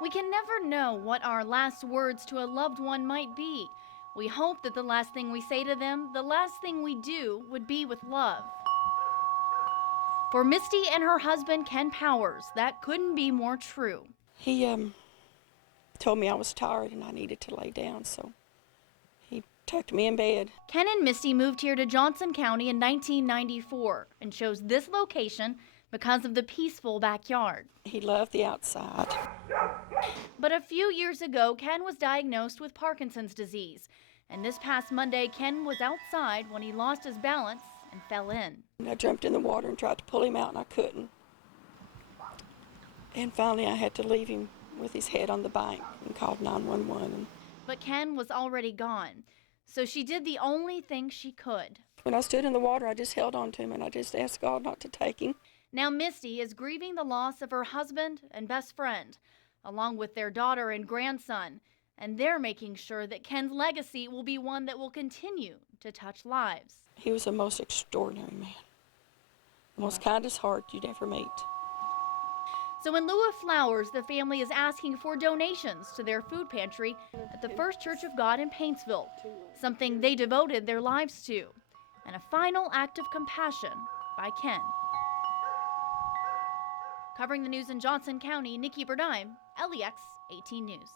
We can never know what our last words to a loved one might be. We hope that the last thing we say to them, the last thing we do, would be with love. For Misty and her husband, Ken Powers, that couldn't be more true. He told me I was tired and I needed to lay down, so he tucked me in bed. Ken and Misty moved here to Johnson County in 1994 and chose this location because of the peaceful backyard. He loved the outside. But a few years ago, Ken was diagnosed with Parkinson's disease. And this past Monday, Ken was outside when he lost his balance and fell in. I jumped in the water and tried to pull him out, and I couldn't. And finally, I had to leave him with his head on the bank and called 911. But Ken was already gone, so she did the only thing she could. When I stood in the water, I just held on to him, and I just asked God not to take him. Now Misty is grieving the loss of her husband and best friend, along with their daughter and grandson, and they're making sure that Ken's legacy will be one that will continue to touch lives. He was the most extraordinary man, the most kindest heart you'd ever meet. So in lieu of flowers, the family is asking for donations to their food pantry at the First Church of God in Paintsville, something they devoted their lives to, and a final act of compassion by Ken. Covering the news in Johnson County, Nikki Burdine, LEX 18 News.